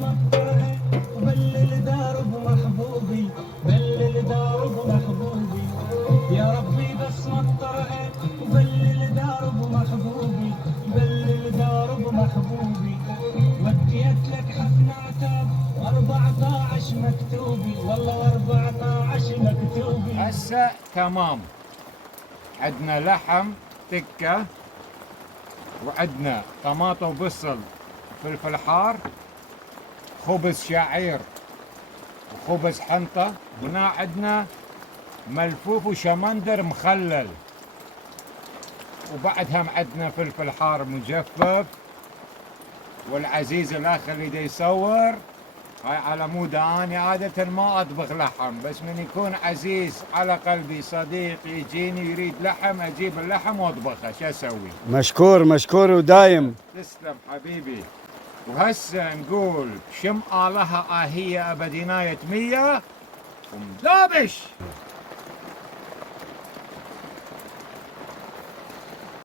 مطرها وبلل درب محبوبي، بلل درب محبوبي يا ربي بس مطرها وبلل درب محبوبي، بلل درب محبوبي. وديت لك حفن عتاب و14 مكتوبي، والله 14 مكتوبي. هسه تمام، عندنا لحم تكة، وعندنا طماطم وبصل فلفل حار، خبز شعير وخبز حنطة، هنا عندنا ملفوف وشمندر مخلل، وبعدها عندنا فلفل حار مجفف. والعزيز الاخ اللي دا يصور هاي على مود اني عادة ما اطبخ لحم، بس من يكون عزيز على قلبي صديق يجيني يريد لحم اجيب اللحم واطبخه، شو اسوي؟ مشكور مشكور ودايم. تسلم حبيبي. وهسه نقول شم آلها آهية أبديناية 100 ومدابش.